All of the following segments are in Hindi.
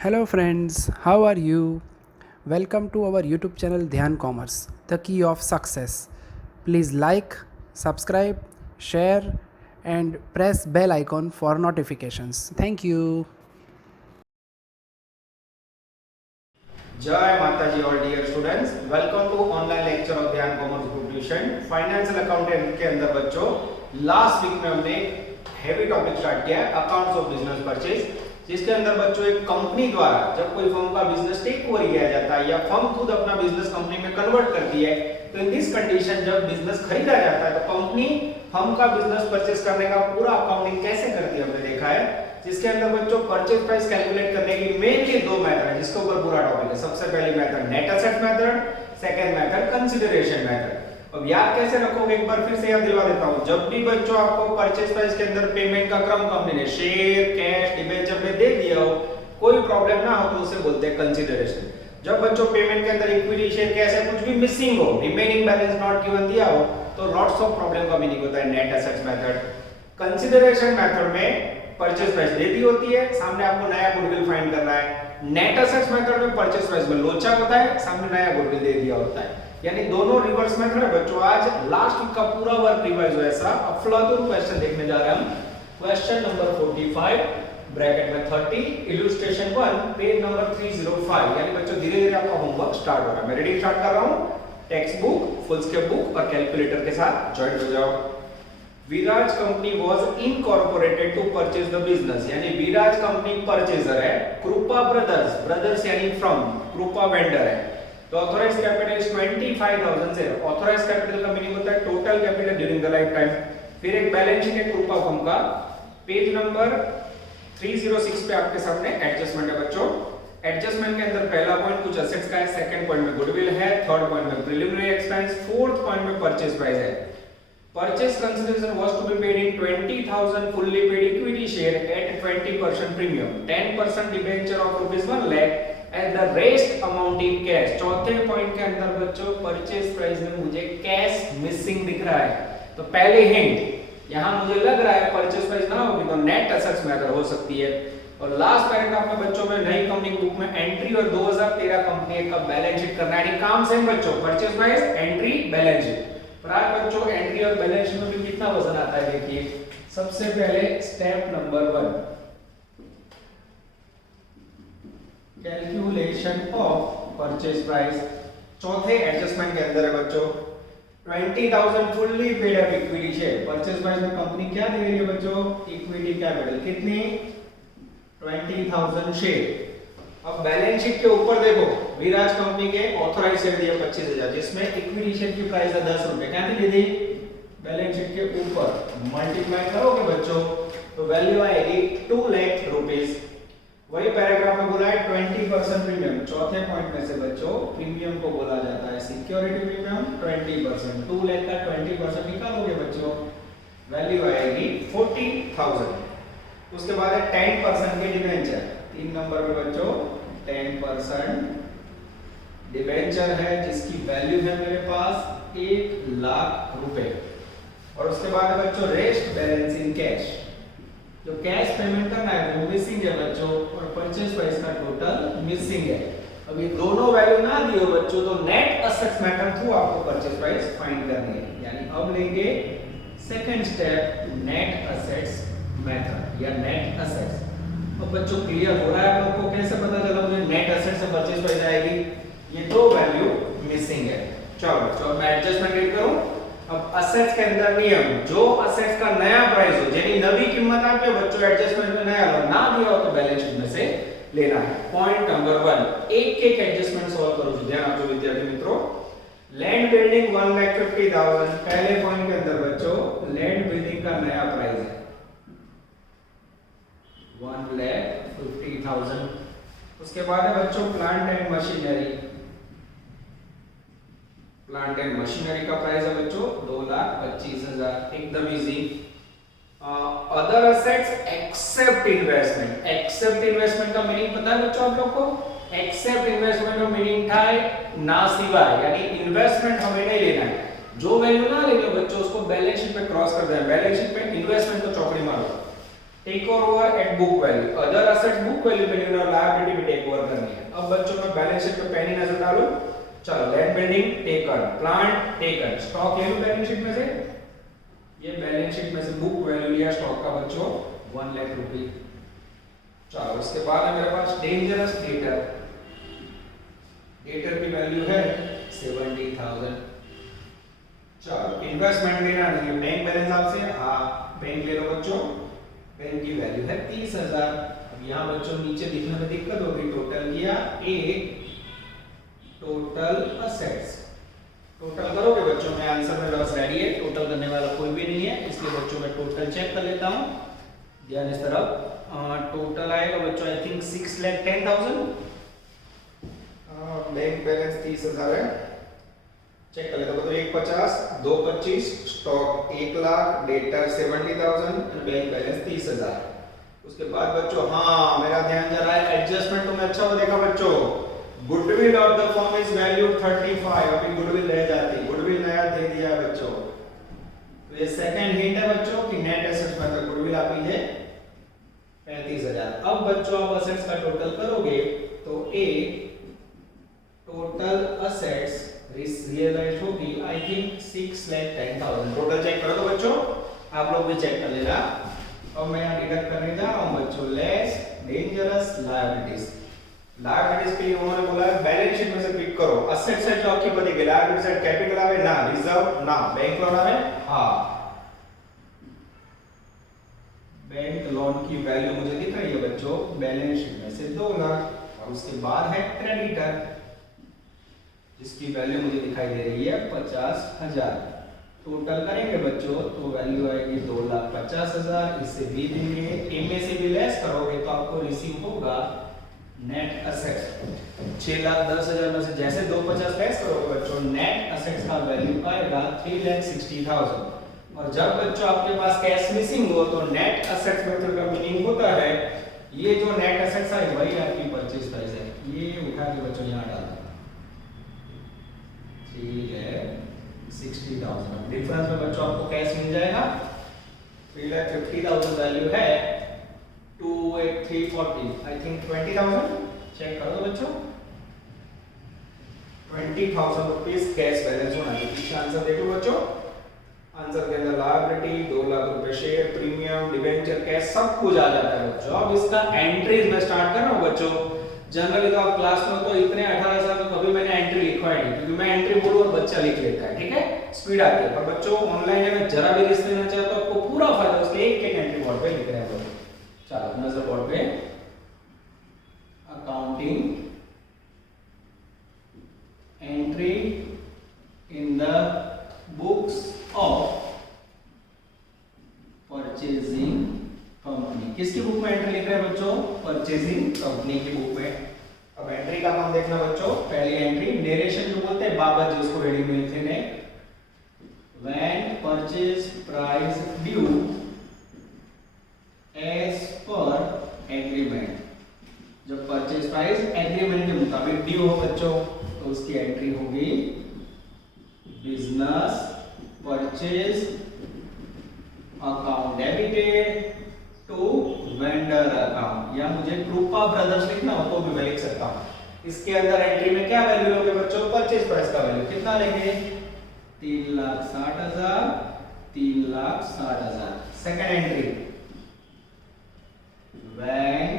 Hello friends, how are you? Welcome to our YouTube channel Dhyan Commerce, the key of success. Please like, subscribe, share and press bell icon for notifications. Thank you. जय माताजी all dear students, welcome to online lecture of Dhyan commerce group tuition financial accountant के अंदर बच्चों लास्ट वीक में हमने हैवी टॉपिक स्टार्ट किया है अकाउंट्स ऑफ बिजनेस परचेज, जिसके अंदर बच्चों एक कंपनी द्वारा जब कोई फर्म का बिजनेस टेक ओवर किया जाता है या फर्म खुद अपना बिजनेस कंपनी में कन्वर्ट करती है, तो इन दिस कंडीशन जब बिजनेस खरीदा जाता है तो कंपनी फर्म का बिजनेस परचेज करने का पूरा अकाउंटिंग कैसे करती है हमने देखा है, जिसके अंदर बच्चों परचेज प्राइस कैलकुलेट करने की मेनली दो मेथड है जिसके ऊपर पूरा टॉपिक है। सबसे पहली method net asset method, second method consideration method. अब याद कैसे रखोगे एक बार फिर से याद दिलवा देता हूं, जब भी बच्चों आपको परचेज प्राइस के अंदर पेमेंट का क्रम कंपनी ने शेयर, कैश, डिबेंचर में दे दिया हो, कोई प्रॉब्लम ना हो तो उसे बोलते हैं कंसीडरेशन। जब बच्चों पेमेंट के अंदर इक्विटी, शेयर, कैश है कुछ भी मिसिंग हो, रिमेनिंग बैलेंस नॉट गिवन दिया हो, तो लॉट्स ऑफ प्रॉब्लम का मीनिंग होता है net assets method. Consideration method में परचेज प्राइस दे दी होती है, सामने आपको नया गुडविल फाइंड करना है। नेट एसेट्स मेथड में परचेज प्राइस में लोचा होता है, सामने नया गुडविल दे दिया होता है, यानी दोनों रिवर्स मेथड है बच्चों। आज लास्ट वीक का पूरा वर्क रिवाइज हो ऐसा। अब फ्लोर क्वेश्चन देखने जा रहे हैं हम। क्वेश्चन नंबर 45 ब्रैकेट में 30 इलस्ट्रेशन 1 पेज नंबर 305, यानी बच्चों धीरे-धीरे आपका होमवर्क स्टार्ट हो रहा है। मैं रेडी स्टार्ट कर रहा हूं। Textbook, foolscap book और कैलकुलेटर के साथ ज्वाइन हो जाओ। Viraj company was incorporated to purchase the business, यानी विराज कंपनी परचेजर है, कृपा ब्रदर्स, ब्रदर्स यानी फ्रॉम, कृपा वेंडर है। तो authorise capital is 25,000 share. Authorise capital का मीनिंग होता है total capital during the lifetime. फिर एक बैलेंस शीट है कृपा फर्म का, पेज नंबर 306 पे आपके सामने एडजस्टमेंट है बच्चों। एडजस्टमेंट के अंदर पहला पॉइंट कुछ एसेट्स का है, सेकंड पॉइंट में गुडविल है, थर्ड पॉइंट में प्रिलिमिनरी एक्सपेंस, फोर्थ पॉइंट में परचेज प्राइस है। Purchase consideration was to be paid in 20,000 fully paid equity share at 20% premium, 10% debenture of ₹1 lakh and the rest amount in cash। चौथे पॉइंट के अंदर बच्चों परचेज प्राइस में मुझे कैश मिसिंग दिख रहा है, तो पहले हिंट यहां मुझे लग रहा है परचेज प्राइस ना होगी तो नेट एसेट्स मेथड हो सकती है। और लास्ट पैराग्राफ में बच्चों में नई कंपनी बुक में एंट्री और 2013 कंपनी का बैलेंस शीट करना है। काम सेम बच्चों, purchase price, entry, balance sheet. पर आज बच्चों एंट्री और बैलेंस शीट में भी कितना वजन आता है देखिए। सबसे पहले step number 1 calculation of purchase price. चौथे एडजस्टमेंट के अंदर है बच्चों 20,000 fully paid up equity share. Purchase price में कंपनी क्या दे रही है बच्चों? इक्विटी कैपिटल कितनी? 20,000 शेयर। अब बैलेंस शीट के ऊपर देखो विराज कंपनी के ऑथराइज शेयर दिए 25,000, जिसमें इक्विटी शेयर की प्राइस है 10 रुपए। क्या दी थी? बैलेंस शीट के ऊपर मल्टीप्लाई करोगे बच्चों तो वैल्यू आएगी 2 लाख रुपीस। वही पैराग्राफ में बोला है 20% प्रीमियम। चौथे पॉइंट में से बच्चों प्रीमियम को बोला जाता है सिक्योरिटी प्रीमियम 20%। 2 लाख का 20% निकालोगे बच्चों वैल्यू आएगी 40,000। उसके बाद है 10% के डिबेंचर। 3 नंबर पे बच्चों 10% डिबेंचर है जिसकी वैल्यू है मेरे पास 1 लाख रुपए। और उसके बाद है बच्चों रेस्ट बैलेंस इन कैश। जो कैश पेमेंट करना है वो मिसिंग है बच्चों, और परचेज प्राइस का टोटल मिसिंग है। अब ये दोनों वैल्यू ना दियो बच्चों तो नेट एसेट्स मेथड थ्रू आपको परचेज प्राइस फाइंड करनी है। यानी अब लेंगे second step net assets method या नेट एसेट्स। तो बच्चों क्लियर हो रहा है आप लोग को? कैसे पता चला मुझे नेट एसेट से परचेज प्राइस आएगी? ये दो वैल्यू मिसिंग है। चलो मैं एडजस्टमेंट रीड करूं। अब एसेट्स के अंदर नियम, जो एसेट्स का नया प्राइस हो यानी नवी कीमत आपके बच्चों एडजस्टमेंट में नया लो ना दिया हो तो बैलेंस शीट में से लेना है। पॉइंट नंबर 1 एक एडजस्टमेंट सॉल्व करो। ध्यान आपको विद्यार्थी मित्रों, लैंड बिल्डिंग 1,50,000 पहले पॉइंट के अंदर बच्चों लैंड बिल्डिंग का नया प्राइस है 1,50,000। उसके बाद है बच्चों plant and machinery. Plant and machinery का प्राइस है बच्चों 2,25,000, एकदम easy. Other assets except investment. Except investment का मीनिंग पता है बच्चों आप लोग को? एक्सेप्ट इन्वेस्टमेंट का मीनिंग था ना सिवाय, यानी इन्वेस्टमेंट हमें नहीं लेना है। जो वैल्यू ना लेंगे बच्चों उसको बैलेंस शीट पे क्रॉस कर देना। बैलेंस शीट पे इन्वेस्टमेंट को चौकड़ी मारो। Take over at book value. Other assets book value पे और लायबिलिटी पे बैलेंस शीट पे पेन ही नजर डालो। चलो land building taken, plant taken, stock ले लो बैलेंस शीट में से। ये बैलेंस शीट में से बुक वैल्यू लिया स्टॉक का बच्चों 1 लाख रुपए। चलो इसके बाद है मेरे पास डेंजरस डेटर, डेटर की वैल्यू है 70,000। चलो इन्वेस्टमेंट लेना नहीं है, बैंक बैलेंस आपसे, हाँ बैंक ले लो बच्चों, बैंक की वैल्यू है 30,000। अब यहाँ बच्चों नीचे दिखने में दिक्कत होगी, टोटल किया एक, टोटल असेट्स, टोटल करोगे बच्चों, मैं आंसर मेरे पास रेडी है, टोटल करने वाला कोई भी नहीं है, इसलिए बच्चों मैं टोटल चेक कर लेता हूँ, ध्यान इस तरफ। टोटल आएगा बच्चों आई थिंक 6,10,000, बैंक बैलेंस 30,000 है, चेक कर लेता हूँ। तो 1,50, 2,25, stock 1 lakh, debtor 70,000, bank balance 30,000। उसके बाद बच्चों हाँ मेरा ध्यान जा रहा है एडजस्टमेंट, तो मैं अच्छा वो देखा बच्चों, goodwill of the firm is valued 35, अभी गुडविल रह जाती, गुडविल नया दे दिया है बच्चों। तो ये सेकंड हिंट है बच्चों कि नेट एसेट्स में गुडविल आपकी है 35,000। अब बच्चों आप असेट्स का टोटल करोगे तो ए टोटल असेट्स रियलाइज होगी आई थिंक 6,10,000। टोटल चेक करो तो बच्चों, आप लोग भी चेक कर लेना। अब मैं यहाँ डिडक्ट करने जा रहा हूँ बच्चों लेस डेंजरस लायबिलिटीज। लायबिलिटीज के लिए उन्होंने बोला है बैलेंस शीट में से पिक करो, असेट से जो आपकी बनेगी लायबिलिटी साइड कैपिटल आवे ना, रिजर्व ना, बैंक लोन आवे हाँ। बैंक लोन की वैल्यू मुझे दिख रही है बच्चों बैलेंस शीट में से 2 लाख, और उसके बाद है क्रेडिटर जिसकी वैल्यू मुझे दिखाई दे रही है 50,000। टोटल करेंगे बच्चों तो वैल्यू आएगी 2,50,000, इससे भी देंगे, इनमें से भी लेस करोगे तो आपको रिसीव होगा नेट असेट्स 6,10,000 में से जैसे 2,50 लेस करोगे बच्चों नेट असेट्स का वैल्यू आएगा 3,60,000। और जब बच्चों आपके पास कैश मिसिंग हो तो नेट असेट्स मेथड का मीनिंग होता है ये जो नेट असेट्स है वही आपकी परचेज प्राइस है, ये उठा के बच्चों यहाँ डाल दो 3,60,000। डिफरेंस में बच्चों आपको कैश मिल जाएगा 3,50,000 वैल्यू है 2,8,340 आई थिंक 20,000। चेक कर दो बच्चों 20,000 रुपीस कैश बैलेंस होना चाहिए। पीछे आंसर देखो बच्चों, आंसर के अंदर लायबिलिटी 2 लाख रुपए शेयर प्रीमियम डिबेंचर कैश सब कुछ आ जाता है बच्चों। अब इसका एंट्रीज में स्टार्ट कर रहा हूं बच्चों। जनरली तो आप क्लास में तो इतने 18 साल में कभी मैंने एंट्री लिखवाई नहीं, क्योंकि मैं एंट्री बोलूं और बच्चा लिख लेता है, ठीक है स्पीड आती है। पर बच्चों ऑनलाइन में जरा भी रिस्क लेना चाहे तो आपको पूरा फायदा उसके एक एंट्री बोर्ड पे लिख रहे हैं बच्चों। चलो नजर बोर्ड पे accounting entry in the books of purchasing company. किसकी बुक में एंट्री लिख रहे हैं बच्चों? परचेजिंग कंपनी की बुक में। अब एंट्री का नाम देखना बच्चों, पहली एंट्री नरेशन जो बोलते हैं बाबा जी उसको रेडी मिलते ने when purchase price due as per agreement. जब परचेज प्राइस एग्रीमेंट के मुताबिक ड्यू हो बच्चों तो उसकी एंट्री होगी business purchase account debited to vendor account, या मुझे कृपा ब्रदर्स लिखना हो तो भी मैं लिख सकता हूं। इसके अंदर एंट्री में क्या वैल्यू लोगे बच्चों? परचेज प्राइस का वैल्यू कितना लेंगे? 3,60,000 3,60,000। Second entry when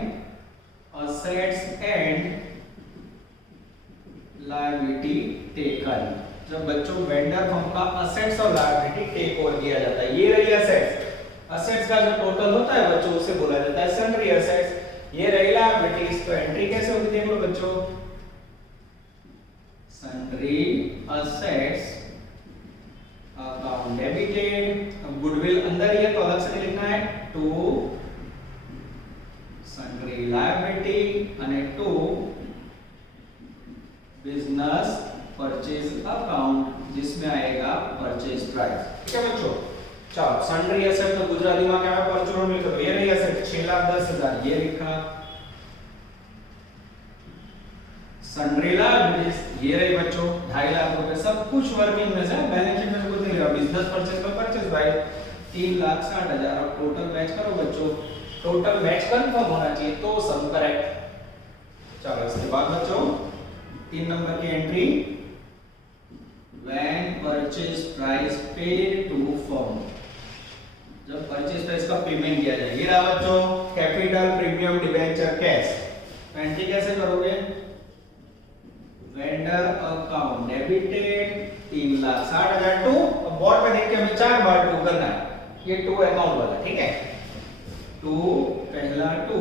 assets and liability taken. जब बच्चों वेंडर फर्म का असेट्स और लायबिलिटी टेक ओवर किया जाता है, ये रही असेट्स। असेट्स का जो टोटल होता है बच्चों उसे बोला जाता है सन्ड्री असेट्स। ये रही लायबिलिटीज। तो एंट्री कैसे होती है देख लो बच्चों, सन्ड्री असेट्स अकाउंट डेबिटेड। अब गुडविल अंदर ही है तो अलग से नहीं लिखना है, टू सन्ड्री लायबिलिटी અને टू बिजनेस परचेज अकाउंट जिसमें आएगा परचेज प्राइस। ठीक है बच्चों, चलो सन्ड्री एसेट तो गुजराती में क्या है परचूरण में, तो ये नहीं एसेट 6,10,000 ये लिखा। सन्ड्री लायबिलिटीज ये रही बच्चों 2.5 लाख रुपए, सब कुछ वर्किंग में से बैलेंस शीट में कुछ नहीं लगा। बिजनेस परचेज का परचेज प्राइस 3,60,000। अब टोटल मैच करो बच्चों, टोटल मैच कंफर्म होना चाहिए तो सब करेक्ट। चलो इसके बाद बच्चों 3 नंबर की entry, when purchase price paid to firm, जब परचेज प्राइस का पेमेंट किया जाए। ये रहा बच्चों capital, premium, debenture, cash. Entry कैसे करोगे? वेंडर अकाउंट डेबिटेड 3,60,000 टू, अब बोर्ड पे देख के हमें 4 बार टू करना है, ये टू अकाउंट वाला, ठीक है। टू, पहला टू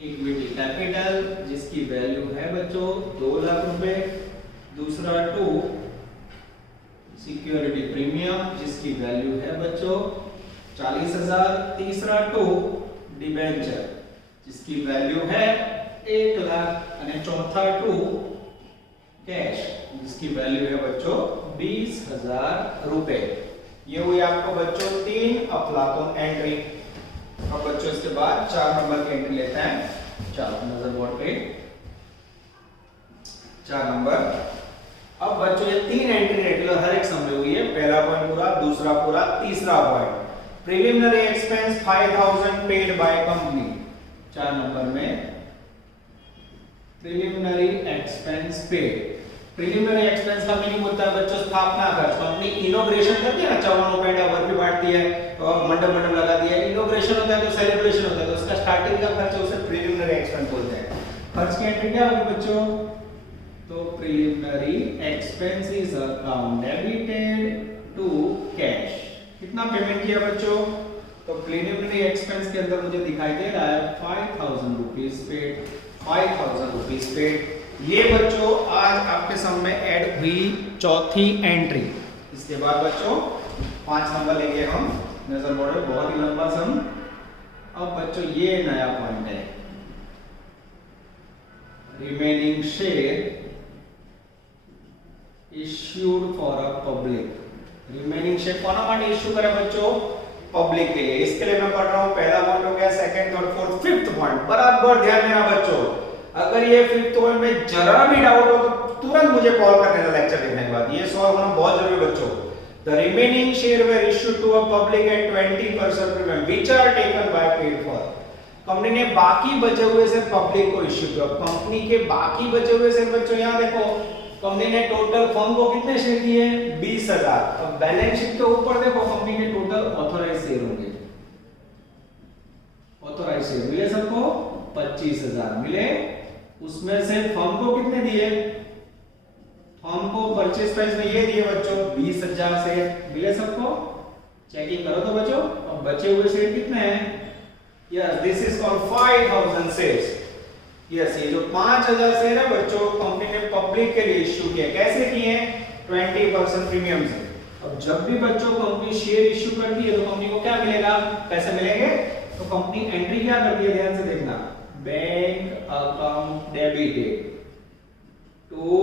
इक्विटी कैपिटल जिसकी वैल्यू है बच्चों 2 लाख रुपए, दूसरा टू सिक्योरिटी प्रीमियम जिसकी वैल्यू है बच्चों 40,000, तीसरा टू डिबेंचर जिसकी वैल्यू है 1 लाख, और चौथा टू कैश जिसकी वैल्यू है बच्चों 20,000 रुपए। ये हुई आपको बच्चों 3 अफलातून एंट्री। अब बच्चों इसके बाद 4 नंबर की एंट्री लेते हैं। चलो नजर बोर्ड पे 4 नंबर। अब बच्चों ये 3 एंट्री रेगुलर हर एक समय हुई है, पहला पॉइंट पूरा, दूसरा पूरा, तीसरा point preliminary expense 5,000 paid by company. 4 number में preliminary expense paid. Preliminary expense का मीनिंग होता है बच्चों स्थापना खर्च। कंपनी इनॉग्रेशन करती है ना, 54 रुपए का वर्क बांटती है और मंडप लगा दिया, इनॉग्रेशन होता है तो सेलिब्रेशन होता है, तो उसका स्टार्टिंग का खर्च उसे प्रीलिमिनरी एक्सपेंस बोलते हैं। खर्च की एंट्री क्या होगी बच्चों? तो preliminary expenses account debited to cash. कितना पेमेंट किया बच्चों? तो प्रीलिमिनरी एक्सपेंस के अंदर मुझे दिखाई दे रहा है 5,000 रुपीस पेड, 5,000 रुपीस पेड। ये बच्चों आज आपके सम में ऐड हुई चौथी एंट्री। इसके बाद बच्चों 5 नंबर लेंगे हम, नजर बोर्ड में बहुत ही लंबा सम। अब बच्चों ये नया पॉइंट है, remaining share issued for a public. Remaining share कौन अमाउंट इश्यू करे बच्चों? पब्लिक के लिए। इसके लिए मैं पढ़ रहा हूं, पहला पॉइंट हो गया, second, third, fourth, fifth point. बराबर ध्यान देना बच्चों, अगर ये फिफ्थ पॉइंट में जरा भी डाउट हो तो तुरंत मुझे कॉल कर लेना लेक्चर देखने के बाद, ये सॉल्व होना बहुत जरूरी है बच्चों। The remaining share were issued to a public at 20% premium which are taken by paid for. Company ने बाकी बचे हुए शेयर पब्लिक को इश्यू किया। कंपनी के बाकी बचे हुए शेयर बच्चों यहां देखो, कंपनी ने टोटल फर्म को कितने शेयर दिए? 20,000। अब बैलेंस शीट के ऊपर देखो कंपनी के टोटल ऑथराइज्ड शेयर होंगे, ऑथराइज्ड शेयर मिले सबको 25,000 मिले। उसमें से फर्म को कितने दिए? फर्म को परचेज प्राइस में ये दिए बच्चों 20,000 शेयर मिले सबको। चेकिंग करो तो बच्चों, अब बचे हुए शेयर कितने हैं? Yes, this is called 5,000 shares. Yes, ये जो 5,000 शेयर है बच्चों कंपनी ने पब्लिक के लिए इश्यू किया। कैसे किए? 20% प्रीमियम से। अब जब भी बच्चों कंपनी शेयर इश्यू करती है तो कंपनी को क्या मिलेगा? पैसे मिलेंगे। तो कंपनी एंट्री क्या करती है? ध्यान से देखना, bank account debited to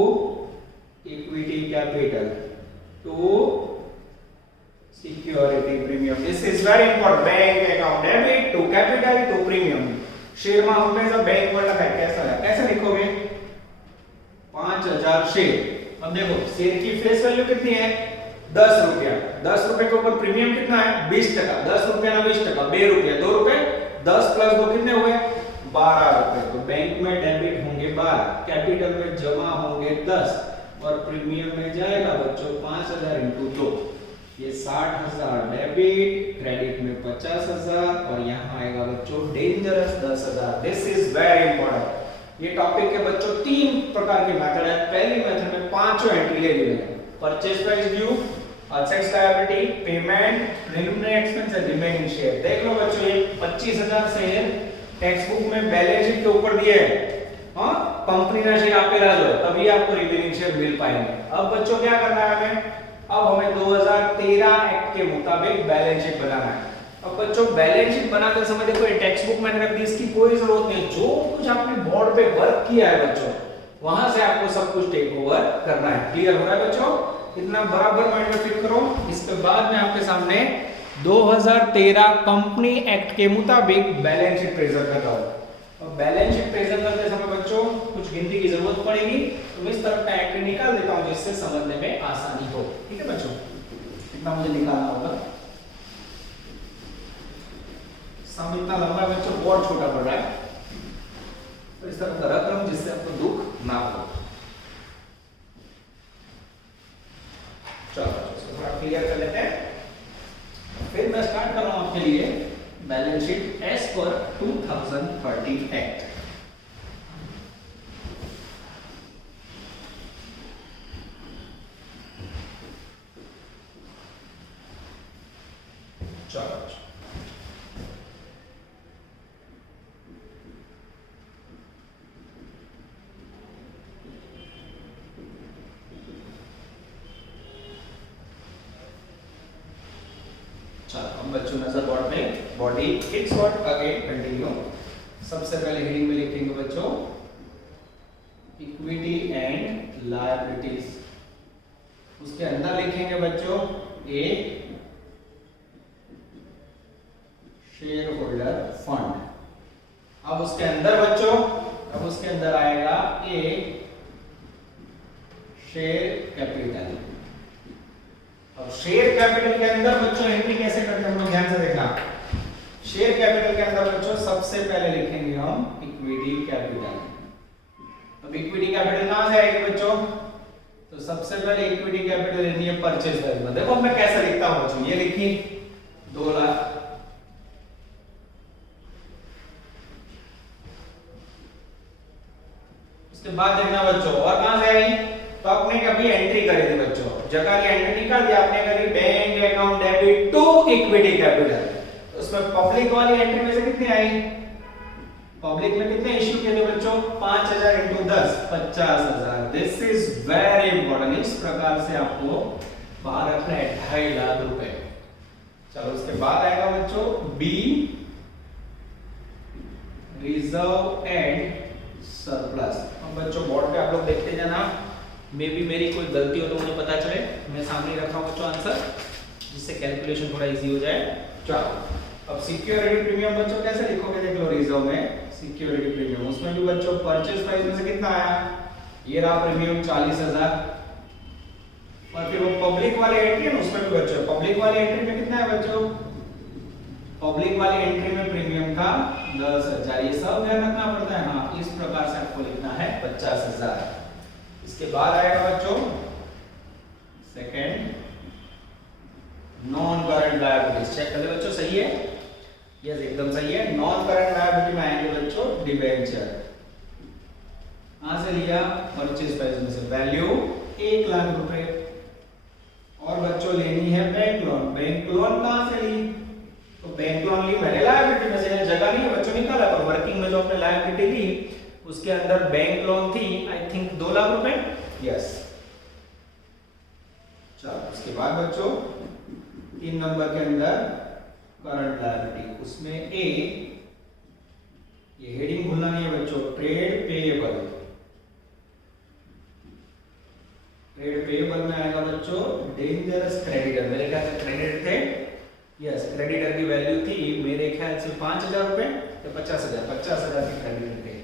equity capital to security premium. This is very important, bank account debit to capital to premium. Share में हमेशा बैंक वर्ड लगा है, कैसा है? कैसे लिखोगे? 5,000 शेयर। अब देखो शेयर की फेस वैल्यू कितनी है? 10 रुपया। 10 रुपए के ऊपर प्रीमियम कितना है? 20%। 10 रुपया ना 20%, 2 रुपया। 2 रुपए 10 प्लस 2 कितने हुए? 12 रुपए। तो बैंक में डेबिट होंगे 12, कैपिटल में जमा होंगे 10 और प्रीमियम में जाएगा बच्चों 5,000 इंटू 2, ये 60,000 डेबिट, क्रेडिट में 50,000 और यहाँ आएगा बच्चों dangerous 10,000। This is very important. ये टॉपिक के बच्चों 3 प्रकार के मेथड है। पहली मेथड में 5 एंट्री ले ली मैंने, purchase price due, assets liability, payment, preliminary expense and remaining share. देख लो बच्चों ये 25,000 शेयर टेक्स्ट बुक में बैलेंस शीट के ऊपर दिए हैं। हां, कंपनी ने शेयर आपके राज हो तभी आपको रिमेनिंग शेयर मिल पाएंगे। अब बच्चों क्या करना है हमें? अब हमें 2013 एक्ट के मुताबिक बैलेंस शीट बनाना है। अब बच्चों बैलेंस शीट बनाते समय देखो ये टेक्स्ट बुक मैंने रख दी, इसकी कोई जरूरत नहीं। जो कुछ आपने बोर्ड पे वर्क किया है बच्चों वहां से आपको सब कुछ टेक ओवर करना है। क्लियर हो रहा है बच्चों? इतना बराबर माइंड में फिट करो। इसके बाद मैं आपके सामने 2013 कंपनी एक्ट के मुताबिक बैलेंस शीट प्रेजेंट कर रहा हूं। और बैलेंस शीट प्रेजेंट करते समय बच्चों कुछ गिनती की जरूरत पड़ेगी, तो मैं इस तरफ का एंट्री निकाल देता हूं जिससे समझने में आसानी हो। ठीक है बच्चों, इतना मुझे निकालना होगा। सम इतना लंबा है बच्चों, बहुत छोटा पड़ रहा है, तो इस तरह का रख रहा हूं जिससे आपको दुख ना हो। चलो इसको थोड़ा क्लियर कर लेते हैं। फिर मैं स्टार्ट कर रहा हूं आपके लिए balance sheet as per 2013 act. चलो हम बच्चों नजर बोर्ड पे body fix word again continue. सबसे पहले हेडिंग में लिखेंगे बच्चों इक्विटी एंड लायबिलिटीज। उसके अंदर लिखेंगे बच्चों ए शेयर होल्डर फंड। अब उसके अंदर आएगा ए शेयर कैपिटल। अब शेयर कैपिटल के अंदर बच्चों एंट्री कैसे करते हैं हम लोग ध्यान से देखना। शेयर कैपिटल के अंदर बच्चों सबसे पहले लिखेंगे हम इक्विटी कैपिटल। अब इक्विटी कैपिटल कहां से आएगी बच्चों? तो सबसे पहले इक्विटी कैपिटल लेनी है परचेज प्राइस में। देखो मैं कैसे लिखता हूं बच्चों, ये लिखी 2 लाख, उसके बाद देखना बच्चों और कहां से आई, तो आपने कभी एंट्री करी थी बच्चों, जगह की एंट्री निकाल दी आपने, करी bank account debit to equity capital. उसमें पब्लिक वाली एंट्री में से कितनी आई, पब्लिक में कितने इश्यू किए थे बच्चों 5000 into 10 50,000। This is very important. इस प्रकार से आपको बाहर रखना है 2.5 लाख रुपए। चलो उसके बाद आएगा बच्चों बी रिजर्व एंड सरप्लस। अब बच्चों बोर्ड पे आप लोग देखते जाना, मे बी मेरी कोई गलती हो तो मुझे पता चले। मैं सामने रखा हूं बच्चों आंसर, जिससे कैलकुलेशन थोड़ा इजी हो जाए। चलो अब सिक्योरिटी प्रीमियम बच्चों कैसे लिखोगे देख लो। रिजर्व में सिक्योरिटी प्रीमियम, उसमें भी बच्चों परचेज प्राइस में से कितना आया, ये रहा प्रीमियम 40,000। और फिर वो पब्लिक वाले एंट्री है, उसमें भी बच्चों पब्लिक वाले एंट्री में कितना है बच्चों, पब्लिक वाली एंट्री में प्रीमियम का 10,000। ये सब ध्यान रखना पड़ता है। हाँ इस प्रकार से आपको लिखना है 50,000। इसके बाद आएगा बच्चों second non current liabilities. Check कर ले बच्चों, सही है, यस एकदम सही है। नॉन करंट लायबिलिटी में आएंगे बच्चों डिबेंचर। कहां से लिया, परचेज प्राइस में से, वैल्यू 1 लाख रुपए। और बच्चों लेनी है बैंक लोन। बैंक लोन कहां से ली, तो बैंक लोन ली मैंने लायबिलिटी में से, जगह नहीं है बच्चों निकाला, पर वर्किंग में जो आपने लायबिलिटी ली उसके अंदर बैंक लोन थी आई थिंक 2 लाख रुपए, यस। चलो उसके बाद बच्चों 3 नंबर के अंदर करंट लायबिलिटी, उसमें ए, ये हेडिंग भूलना नहीं है बच्चों, ट्रेड पेएबल। ट्रेड पेएबल में आएगा बच्चों डेंजरस क्रेडिटर। मेरे ख्याल से क्रेडिटर थे, यस क्रेडिटर की वैल्यू थी मेरे ख्याल से 5,000 रुपए या 50,000 की क्रेडिटर थे।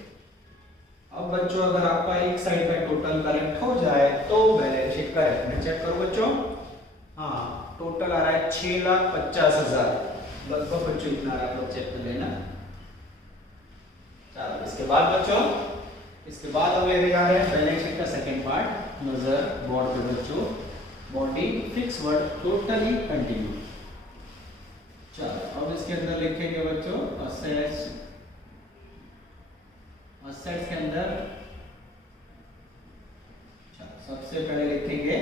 अब बच्चों अगर आपका एक साइड पे टोटल करेक्ट हो जाए तो बैलेंस शीट करेक्ट। मैं चेक करूं बच्चों, हाँ टोटल आ रहा है 6,50,000 लगभग बच्चों इतना आ रहा है, चेक कर लेना। चलो इसके बाद बच्चों, इसके बाद हम लेने जा रहे हैं बैलेंस शीट का सेकंड पार्ट। नजर बोर्ड पे बच्चों, body fix word totally continue. चलो अब इसके अंदर लिखेंगे बच्चों असेट्स। असेट्स के अंदर सबसे पहले लिखेंगे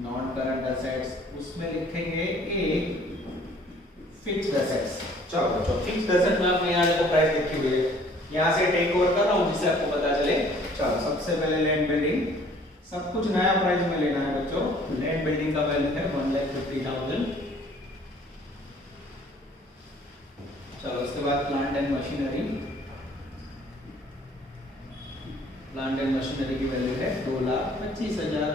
नॉन करंट असेट्स, उसमें लिखेंगे ए फिक्स्ड असेट्स। चलो बच्चों फिक्स्ड असेट में आपने यहाँ देखो प्राइस लिखी हुई है, यहाँ से टेक ओवर कर रहा हूँ जिससे आपको पता चले। चलो सबसे पहले लैंड बिल्डिंग, सब कुछ नया प्राइस में लेना है बच्चों। लैंड बिल्डिंग का वैल्यू है 1,50,000। चलो उसके बाद plant and machinery, plant and machinery की वैल्यू है 2,25,000।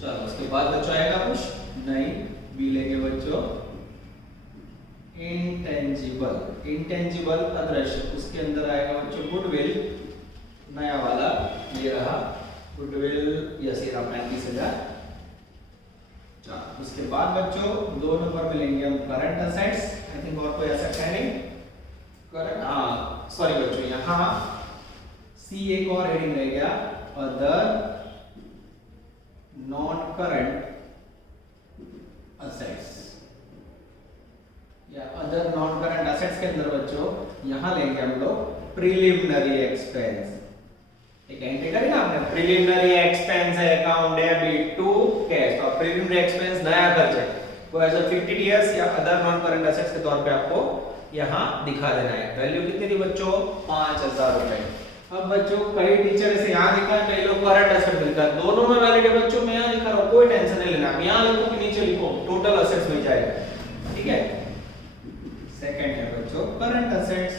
चलो उसके बाद बच्चों आएगा कुछ नहीं, बी लेंगे बच्चों इंटेंजिबल। इंटेंजिबल अदृश्य, उसके अंदर आएगा बच्चों गुडविल, नया वाला ये रहा गुडविल, यस ये रहा 35,000। उसके बाद बच्चों 2 नंबर में लेंगे हम करंट असेट्स। आई थिंक और कोई एसेट है नहीं करंट, हाँ सॉरी बच्चों यहाँ सी एक और हेडिंग रह गया, अदर नॉन करंट असेट्स या अदर नॉन करंट असेट्स के अंदर बच्चों यहां लेंगे हम लोग प्रिलिमिनरी एक्सपेंस। एक एंट्री करी ना आपने, प्रिलिमिनरी एक्सपेंस है अकाउंट डेबिट टू कैश, तो प्रिलिमिनरी एक्सपेंस नया खर्च है वो एज अ 50 डीएस या अदर नॉन करंट असेट्स के तौर पे आपको यहां दिखा देना है। वैल्यू कितनी थी बच्चों, 5000 रुपए। अब बच्चों कई टीचर से यहां लिखा है, कई लोग करंट असेट लिखा है, दोनों में वैलिड है बच्चों। मैं यहां लिखा रहा हूं, कोई टेंशन नहीं लेना, यहां लिखो कि नीचे लिखो, टोटल असेट्स मिल जाएगा। ठीक है, सेकंड है बच्चों करंट असेट्स,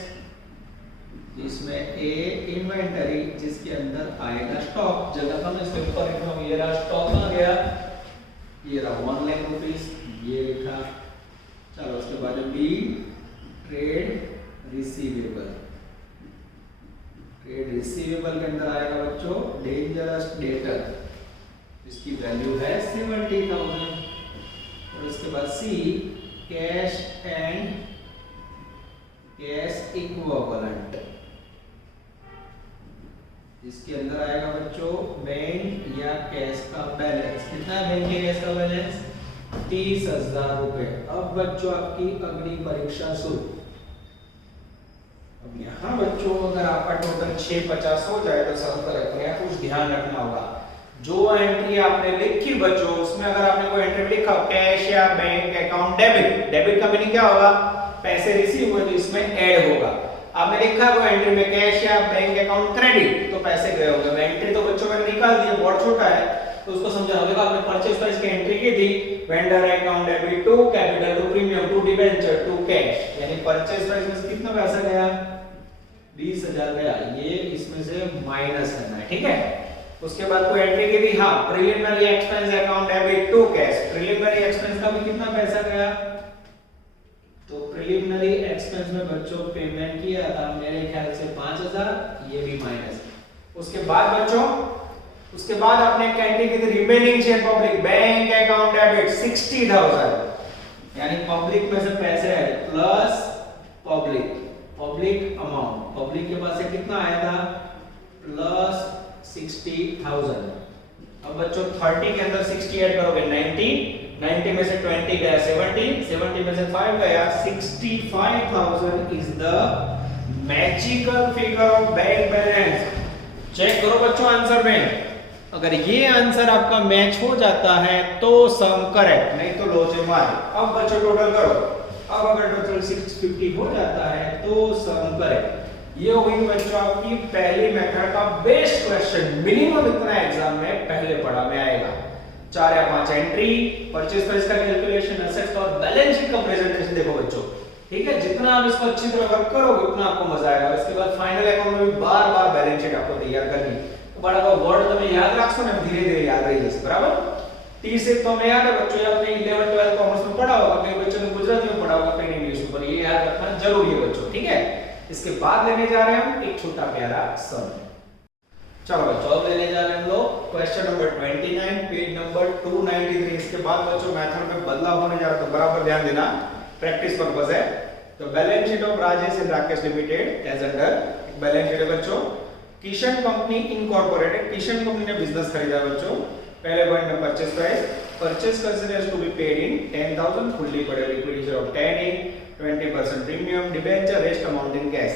इसमें ए इन्वेंटरी जिसके अंदर आएगा स्टॉक। जगह का मैं इसके ऊपर लिख रहा हूं, ये रहा स्टॉक आ गया, ये रहा 1 लाख रुपीस, ये लिखा। चलो उसके बाद B trade receivable, trade receivable के अंदर आएगा बच्चों डेंजरस डेटर, इसकी वैल्यू है 70,000। और उसके बाद सी कैश एंड कैश इक्विवेलेंट, इसके अंदर आएगा बच्चों बैंक या कैश का बैलेंस। कितना है बैंक या कैश का बैलेंस, 30,000 रुपए। अब बच्चों आपकी अगली परीक्षा शुरू। अब यहाँ बच्चों अगर आपका टोटल 650 हो जाए तो सब करेक्ट है, कुछ ध्यान रखना होगा। जो एंट्री आपने लिखी बच्चों उसमें अगर आपने कोई एंट्री लिखा कैश या बैंक अकाउंट डेबिट, डेबिट का मीनिंग क्या होगा, पैसे रिसीव हुए तो इसमें ऐड होगा। आपने लिखा कोई एंट्री में कैश या बैंक अकाउंट क्रेडिट तो पैसे गए होंगे। एंट्री तो बच्चों मैंने निकाल दी है, बहुत छोटा है तो उसको समझाओ। देखो आपने परचेज प्राइस की एंट्री की थी, vendor account debit to capital to premium to debenture to cash, यानी परचेज प्राइस में से कितना पैसा गया, 20,000 गया, ये इसमें से माइनस करना है। ठीक है, उसके बाद कोई एंट्री की थी, हाँ preliminary expense account debit to cash, preliminary expense का भी कितना पैसा गया, तो प्रिलिमिनरी एक्सपेंस में बच्चों पेमेंट किया था मेरे ख्याल से 5000, ये भी माइनस। उसके बाद बच्चों उसके बाद आपने एक एंट्री की थी remaining share public bank account debit 60,000, यानी पब्लिक में से पैसे है प्लस पब्लिक अमाउंट, पब्लिक के पास से कितना आया था प्लस 60,000। अब बच्चों 30 के अंदर 60 ऐड करोगे 90 में से 20 गया 70 में से 5 गया 65,000 is the magical figure of bank balance. Check करो बच्चों आंसर में, अगर ये आंसर आपका मैच हो जाता है तो सम करेक्ट, नहीं तो लोचे मार। अब बच्चों टोटल करो, अब अगर टोटल 650 हो जाता है तो सम करेक्ट। ये हो गई बच्चों आपकी पहली मेथड का बेस्ट क्वेश्चन, मिनिमम इतना एग्जाम में पहले पढ़ा में आएगा। 4 या 5 एंट्री, परचेज प्राइस का कैलकुलेशन, असेट्स का और बैलेंस शीट का प्रेजेंटेशन। देखो बच्चों ठीक है, जितना आप इसको अच्छी तरह वर्क करोगे उतना आपको मजा आएगा। इसके बाद फाइनल अकाउंट में भी बार-बार बैलेंस शीट आपको तैयार करनी है। तो बड़ा का वर्ड तुम्हें याद रखो ना, धीरे-धीरे याद रही जैसे, बराबर। टी से तो हमें याद है बच्चों, आपने 11 12 कॉमर्स में पढ़ा होगा, कई बच्चों ने गुजराती में पढ़ा होगा, कई इंग्लिश में, पर ये याद रखना जरूरी है बच्चों। ठीक है, इसके बाद लेने जा रहे हैं हम एक छोटा प्यारा सम। चलो बच्चों अब लेने जा रहे हैं हम लोग क्वेश्चन नंबर 29 पेज नंबर 293। इसके बाद बच्चों मेथड में बदलाव होने जा रहा है तो बराबर ध्यान देना, प्रैक्टिस पर्पस है। तो balance sheet of Rajesh and Rakesh limited as under, balance sheet है बच्चों Kishan company incorporated. Kishan company ने बिजनेस खरीदा बच्चों। पहले पॉइंट में purchase price, purchase consideration to be paid in 10,000, fully paid liquidity of 10 in 20% premium debenture, rest amount in cash.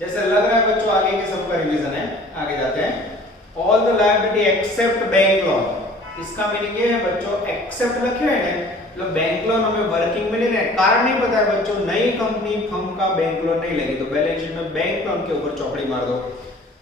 जैसे लग रहा है बच्चों आगे के सबका रिवीजन है, आगे जाते हैं। All the liability except bank loan, इसका मीनिंग ये है बच्चों एक्सेप्ट लिखे हैं ना, बैंक लोन हमें वर्किंग में नहीं है, कारण नहीं पता है बच्चों, नई कंपनी फर्म का बैंक लोन नहीं लेगी तो बैलेंस शीट में बैंक लोन के ऊपर चौकड़ी मार दो।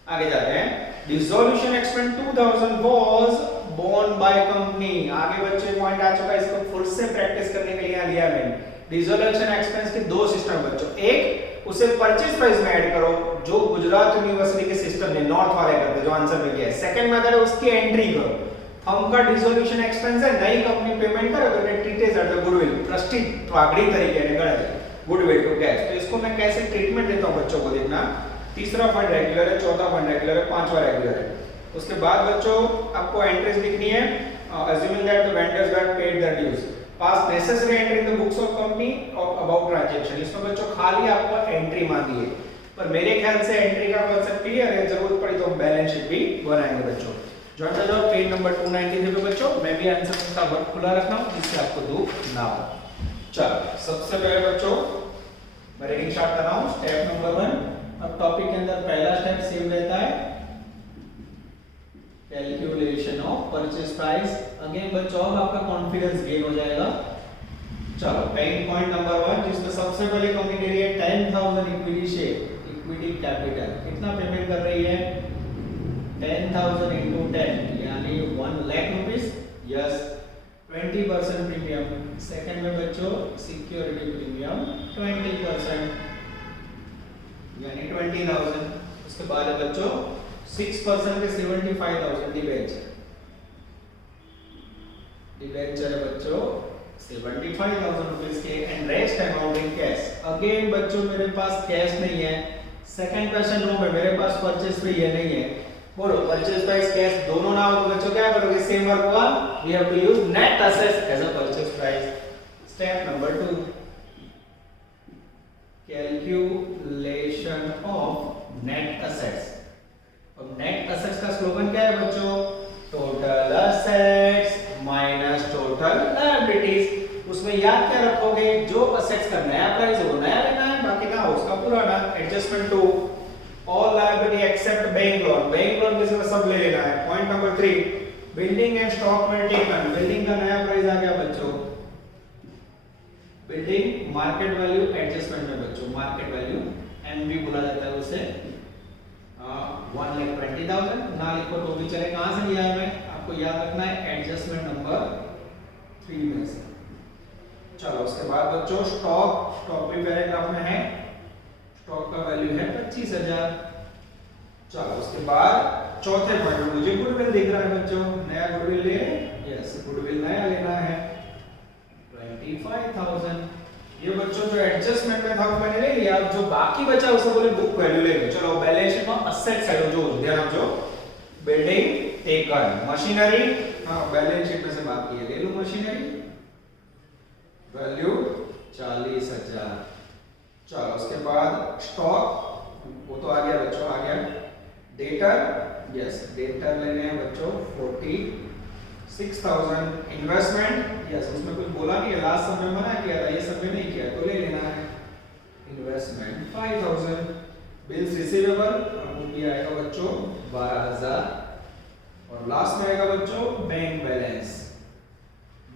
आगे जाते हैं, dissolution expense 2000 was borne by company. आगे बच्चे पॉइंट आ चुका है, इसको फुल से प्रैक्टिस करने के लिए लिया मैंने। डिसोल्यूशन एक्सपेंस के दो सिस्टम बच्चों, एक उसे परचेज प्राइस में ऐड करो जो गुजरात यूनिवर्सिटी के सिस्टम ने नॉर्थ वाले करते जो आंसर में किया है। सेकंड मेथड है उसकी एंट्री करो, फर्म का डिसोल्यूशन एक्सपेंस है, नई कंपनी पेमेंट करे तो ट्रीटेज एट द गुडविल, ट्रस्टी तो आगड़ी तरीके ने गणित गुडविल टू कैश। तो इसको मैं कैसे ट्रीटमेंट देता हूं बच्चों को देखना। तीसरा पॉइंट रेगुलर है, चौथा पॉइंट रेगुलर है, पांचवा रेगुलर है। उसके बाद बच्चों आपको एंट्रीज लिखनी है, assuming that the vendors were paid their dues, pass necessary entry in the books of company about transaction। इसमें बच्चों खाली आपको एंट्री मांगी है, पर मेरे ख्याल से एंट्री का कांसेप्ट क्लियर है, जरूरत पड़ी तो बैलेंस शीट भी बनाएंगे बच्चों। ज्वाइन कर जाओ पेज नंबर 293 पे बच्चों। मैं भी आंसर का वर्क खुला रख रहा हूँ जिससे आपको दुख ना हो। चलो सबसे पहले बच्चों मैं रीडिंग स्टार्ट कर रहा हूँ। Step number 1। अब टॉपिक के अंदर पहला स्टेप सेम रहता है, calculation of purchase price. Again बच्चों अब आपका कॉन्फिडेंस गेन हो जाएगा। चलो पेन पॉइंट नंबर 1 जिसमें सबसे पहले कंपनी दे रही है 10,000 इक्विटी शेयर, इक्विटी कैपिटल। कितना पेमेंट कर रही है? 10,000 into 10 यानी 1 lakh rupees. Yes 20% premium. Second में बच्चों सिक्योरिटी प्रीमियम 20% यानी 20,000। उसके बाद है बच्चों 6% के 75,000 डिबेंचर। डिबेंचर है बच्चों 75,000 रुपीस के and rest amount in cash. Again बच्चों मेरे पास कैश नहीं है। सेकंड क्वेश्चन रो में मेरे पास परचेज पे ये नहीं है। बोलो परचेज प्राइस कैश दोनों ना हो तो बच्चों क्या करोगे? सेम वर्क हुआ, we have to use net assets as a purchase price. Step number 2 calculation of net assets. अब नेट असेट्स का स्लोगन क्या है बच्चों? Total assets minus total liabilities. उसमें याद क्या रखोगे? जो असेट्स का नया प्राइस हो नया लेना है, बाकी ना हो उसका पुराना। Adjustment to all liability except bank loan. Bank loan के सिवा सब ले लेना है। Point number 3 building and stock में टेकन। बिल्डिंग का नया प्राइस आ गया बच्चों, बिल्डिंग मार्केट वैल्यू एडजस्टमेंट में बच्चों मार्केट वैल्यू एमवी बोला जाता है उसे। 1,20,000 ना लिखो तो भी चले। कहां से लिया है मैं? आपको याद रखना है एडजस्टमेंट नंबर 3 में से। चलो उसके बाद बच्चों स्टॉक भी पैराग्राफ में है। स्टॉक का वैल्यू है 25,000। चलो उसके बाद चौथे पॉइंट में मुझे गुडविल दिख रहा है बच्चों। नया गुडविल ले, यस गुडविल नया लेना है 25,000। ये बच्चों जो एडजस्टमेंट में था वो मैंने ले लिया। अब जो बाकी बचा उसे बोले बुक वैल्यू ले लो। चलो बैलेंस शीट में असेट्स है जो ध्यान रखो, बिल्डिंग टेकन मशीनरी। हाँ बैलेंस शीट में से बाकी है, ले लो मशीनरी वैल्यू 40,000। चलो उसके बाद स्टॉक वो तो आ गया बच्चों, आ गया। डेटर, यस डेटर लेने हैं बच्चों 46,000। इन्वेस्टमेंट, यस उसमें कुछ बोला नहीं है, लास्ट सब में मना किया था, ये सब में नहीं किया तो ले लेना है। इन्वेस्टमेंट 5,000। बिल्स रिसीवेबल वो भी आएगा बच्चों 12,000। और लास्ट में आएगा बच्चों बैंक बैलेंस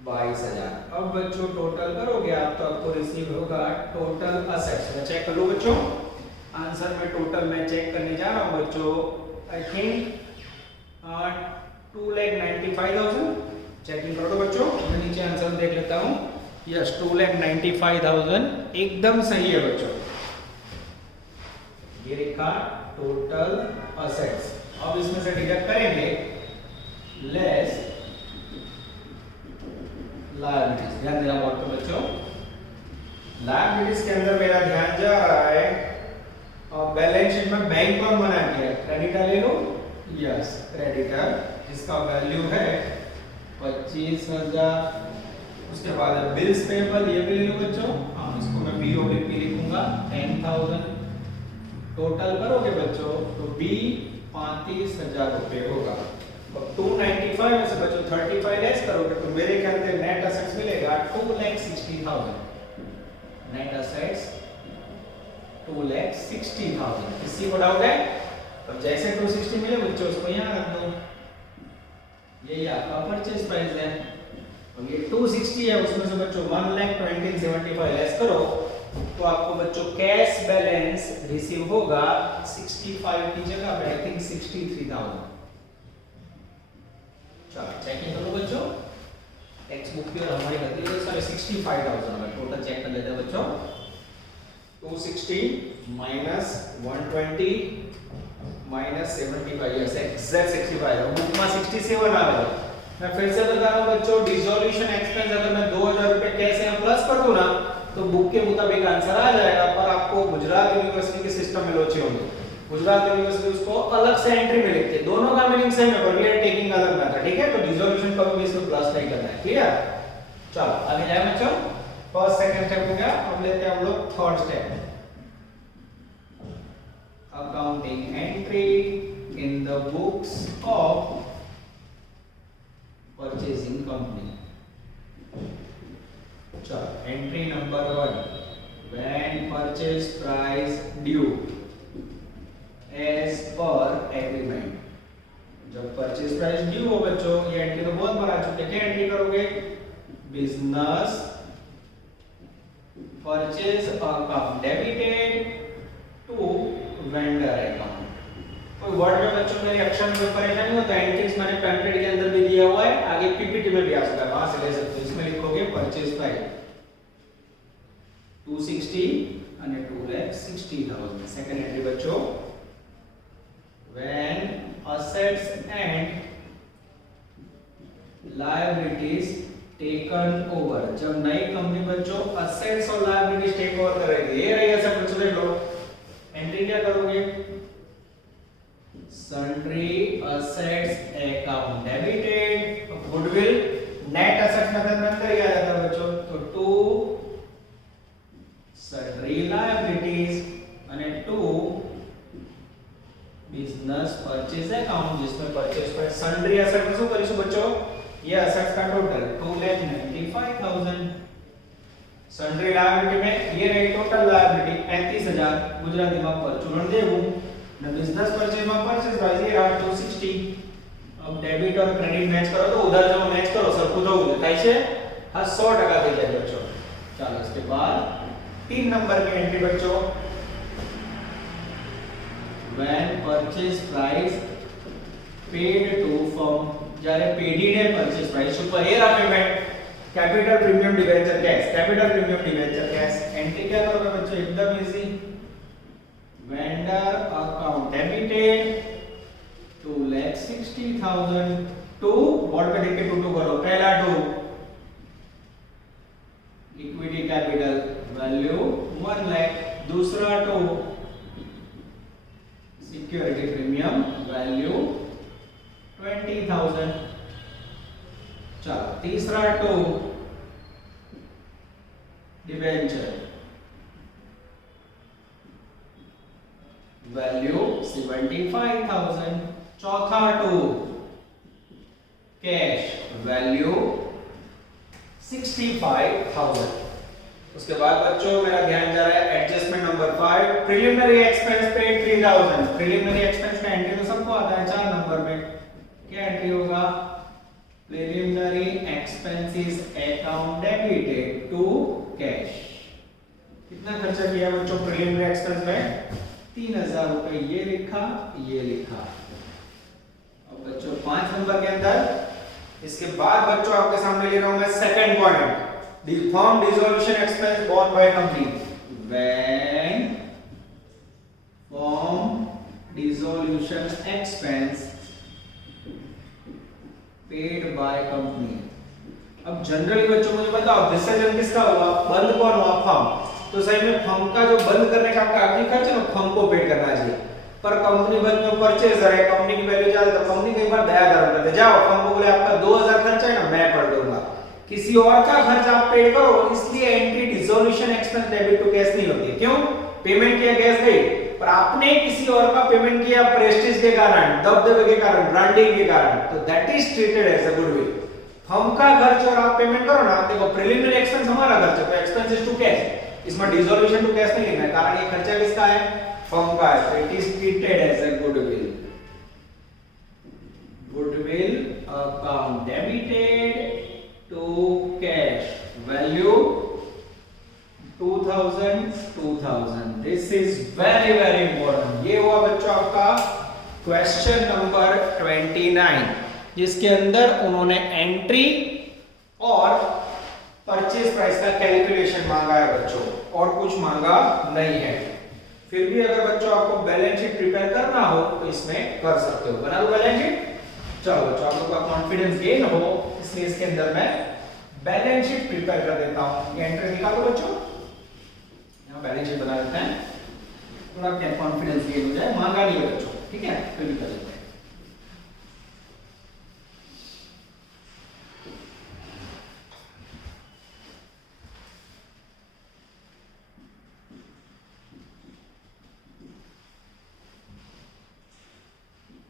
22,000। अब बच्चों टोटल करोगे आप तो आपको रिसीव होगा टोटल असेट्स। मैं चेक कर लो बच्चों आंसर में। टोटल मैं चेक करने जा रहा हूं बच्चों। I think 2,95,000। चेकिंग कर दो बच्चों। मैं नीचे आंसर देख लेता हूं। यस 2,95,000 एकदम सही है बच्चों। ये लिखा टोटल असेट्स। अब इसमें से डिडक्ट करेंगे लेस लायबिलिटीज। ध्यान देना बहुत तो बच्चों, लायबिलिटीज के अंदर मेरा ध्यान जा रहा है और बैलेंस शीट में बैंक लोन बना दिया। क्रेडिटर ले लो, यस क्रेडिटर जिसका वैल्यू है 25,000। उसके बाद है बिल्स पेबल, ये भी ले लो बच्चों। हाँ इसको मैं BOP लिखूंगा 10,000। टोटल करोगे बच्चों तो B 35,000 रुपए होगा। 295 में से बच्चों 35 लेस करोगे तो मेरे ख्याल से नेट असेट्स मिलेगा 2,60,000। Net assets 2,60,000। किसी को डाउट है? तो जैसे 260 मिले बच्चों उसको यहाँ रख दो। यही आपका परचेज प्राइस है। और ये 260 है उसमें से बच्चों 1,20,75 लेस करो तो आपको बच्चों कैश बैलेंस रिसीव होगा 65 की जगह पे आई थिंक 63,000। चलो चेकिंग करो बच्चों। टेक्स्ट बुक की और हमारी गलती है सॉरी 65,000 है। टोटल चेक कर लेते हैं बच्चों। 260 माइनस 120 माइनस 75 यस एग्जैक्ट 65 है। बुक में 67 आ गया। मैं फिर से बता रहा हूं बच्चों डिसोल्यूशन एक्सपेंस अगर मैं 2,000 रुपए कैश यहाँ प्लस कर दूं ना तो बुक के मुताबिक आंसर आ जाएगा। पर आपको गुजरात यूनिवर्सिटी के सिस्टम में लोचे होंगे। गुजरात यूनिवर्सिटी उसको अलग से एंट्री में लिखते हैं। दोनों का मीनिंग सेम है पर वी आर टेकिंग अलग मेथड। ठीक है तो डिसोल्यूशन कभी भी इसमें प्लस नहीं करना है। क्लियर? चलो आगे जाए बच्चों। फर्स्ट सेकंड स्टेप हो गया। अब लेते हैं हम लोग third step. Accounting entry in the books of purchasing company. चलो entry number 1, when purchase price due as per agreement. जब परचेज प्राइस ड्यू हो बच्चों, ये एंट्री तो बहुत बार आ चुके हैं, क्या एंट्री करोगे? Business purchase account debited to vendor account. कोई वर्ड में बच्चों मेरे अक्षर में परेशानी होता है, एंट्रीज मैंने पैम्पलेट के अंदर भी दिया हुआ है, आगे पीपीटी में भी आ सकता है, वहां से ले सकते हो। इसमें लिखोगे परचेज प्राइस 260 અને 2,60,000। सेकंड एंट्री बच्चों, when assets and liabilities taken over। जब नई कंपनी बच्चों assets और liabilities टेक ओवर करेगी, ये रही एसेट बच्चों, देख लो एंट्री क्या करोगे? sundry assets account debited, goodwill net assets method में किया जाता है बच्चों, तो टू sundry liabilities અને टू बिजनेस परचेज अकाउंट, जिसमें परचेज प्राइस सन्ड्री एसेट में શું કરીશું બચ્ચો? ये एसेट्स का टोटल 2,95,000। सन्ड्री लायबिलिटी में ये रही टोटल लायबिलिटी 35,000, गुजराती में परचूरण देવું, અને बिजनेस परचेज में परचेज प्राइस ये रहा 260। अब डेबिट और क्रेडिट मैच करो तो उधर जो मैच करो સરખું થવું જોઈએ, થાય છે? હા 100% થઈ જાય બચ્ચો। ચાલો इसके बाद 3 नंबर की एंट्री बच्चों, when purchase price paid to firm। જ્યારે પેઢીને purchase price ઉપર એ payment capital premium debenture cash, capital premium debenture cash. Entry क्या करोगे बच्चों? एकदम easy, vendor account debited 2,60,000 to board पे लिख के 2 करो, पहला 2 इक्विटी कैपिटल वैल्यू 1 लाख, दूसरा 2 सिक्योरिटी प्रीमियम वैल्यू 20,000। चलो तीसरा 2 डिबेंचर वैल्यू 75,000। चौथा 2 कैश वैल्यू 65,000। उसके बाद बच्चों मेरा ध्यान जा रहा है adjustment number 5, preliminary expense paid 3,000। Preliminary expense का एंट्री तो सबको आता है 4 नंबर में, क्या एंट्री होगा? Preliminary expenses account debited to cash. कितना खर्चा किया बच्चों प्रिलिमिनरी एक्सपेंस में? 3,000 रुपए, ये लिखा, ये लिखा। अब बच्चों 5 नंबर के अंदर इसके बाद बच्चों आपके सामने ले रहा हूं मैं second point, the firm dissolution expense borne by company। when firm dissolution expense paid by company। अब जनरली बच्चों मुझे बताओ डिसीजन किसका हुआ? बंद कौन हुआ? फर्म। तो सही में फर्म का जो बंद करने का कागजी खर्च है ना, फर्म को पेड करना चाहिए। पर कंपनी बंद में परचेजर है, कंपनी की वैल्यू ज्यादा, तो कंपनी कई बार दया धर्म करते, जाओ फर्म को बोले आपका 2,000 खर्चा है ना, मैं पढ़ दूंगा, किसी और का खर्च आप पेड करो। इसलिए entry dissolution expense debit to cash नहीं होती है। क्यों? पेमेंट किया कैश गई, पर आपने किसी और का पेमेंट किया प्रेस्टीज के कारण, दबदबे के कारण, ब्रांडिंग के कारण, तो that is treated as a goodwill. Firm का खर्च और आप पेमेंट करो ना, देखो प्रिलिमिनरी एक्सपेंस हमारा खर्च है, तो एक्सपेंसेस टू कैश, इसमें डिसोल्यूशन टू कैश नहीं लिखना है, कारण ये खर्चा किसका है? फर्म का है, तो it is treated as a goodwill. Goodwill account debited to cash value 2,000। this is very very important। ये हुआ बच्चों आपका क्वेश्चन नंबर 29, जिसके अंदर उन्होंने एंट्री और परचेज प्राइस का कैलकुलेशन मांगा है बच्चों, और कुछ मांगा नहीं है। फिर भी अगर बच्चों आपको बैलेंस शीट प्रिपेयर करना हो तो इसमें कर सकते हो। बना लो बैलेंस शीट। चलो बच्चों आप लोग का कॉन्फिडेंस गेन हो, इसलिए इसके अंदर मैं बैलेंस शीट प्रिपेयर कर देता हूं। ये एंट्री निकालो बच्चों, यहां बैलेंस शीट बना देते हैं, थोड़ा क्या कॉन्फिडेंस गेन हो जाए। मांगा नहीं है बच्चों, ठीक है, फिर भी कर लेते हैं।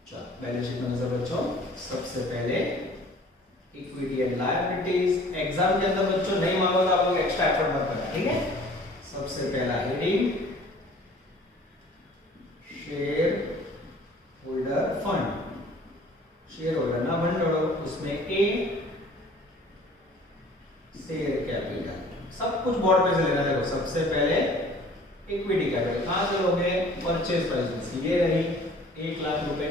चलो बैलेंस शीट में नजर बच्चों सबसे पहले इक्विटी एंड लायबिलिटीज। एग्जाम के अंदर बच्चों नहीं मांगो तो आप लोग एक्स्ट्रा एफर्ट मत करना, ठीक है। सबसे पहला heading share holder fund, share holder ना फंड जोड़ो, उसमें ए शेयर कैपिटल, सब कुछ बोर्ड पे से लेना। देखो सबसे पहले इक्विटी कैपिटल कहां से लोगे, परचेज प्राइस में, ये रही 1 लाख रुपए।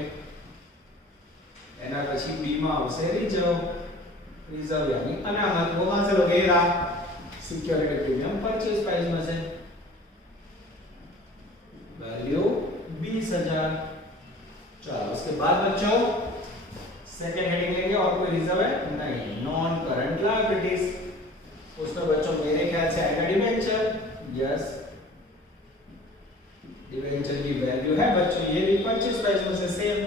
એના પછી બી માં આવશે રિઝર્વ यानी અનામત, वो कहां से लोगे, सिक्योरिटी प्रीमियम परचेज प्राइस में से, वैल्यू 20,000। चलो उसके बाद बच्चों सेकंड हेडिंग लेंगे, और कोई रिजर्व है नहीं, नॉन करंट लायबिलिटीज। उसमें बच्चों मेरे ख्याल से आएगा डिबेंचर, यस डिबेंचर की वैल्यू है बच्चों, ये भी परचेज प्राइस में से सेम,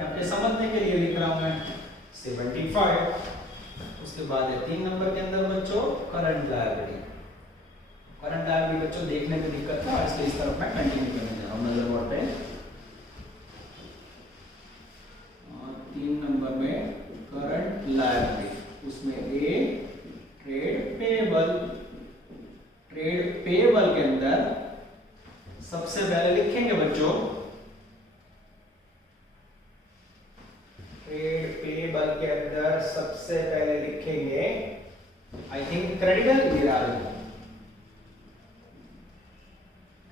आपके समझने के लिए लिख रहा हूं मैं 75। उसके बाद है 3 नंबर के अंदर बच्चों करंट लायबिलिटी। करंट लायबिलिटी बच्चों देखने में दिक्कत था, इसलिए इस तरफ मैं कंटिन्यू करने जा रहा हूं नजर बोर्ड पे। और 3 नंबर में करंट लायबिलिटी, उसमें ए ट्रेड पेएबल। ट्रेड पेएबल के अंदर सबसे पहले लिखेंगे बच्चों ट्रेड पेएबल के अंदर सबसे पहले लिखेंगे आई थिंक क्रेडिटर, ये रहा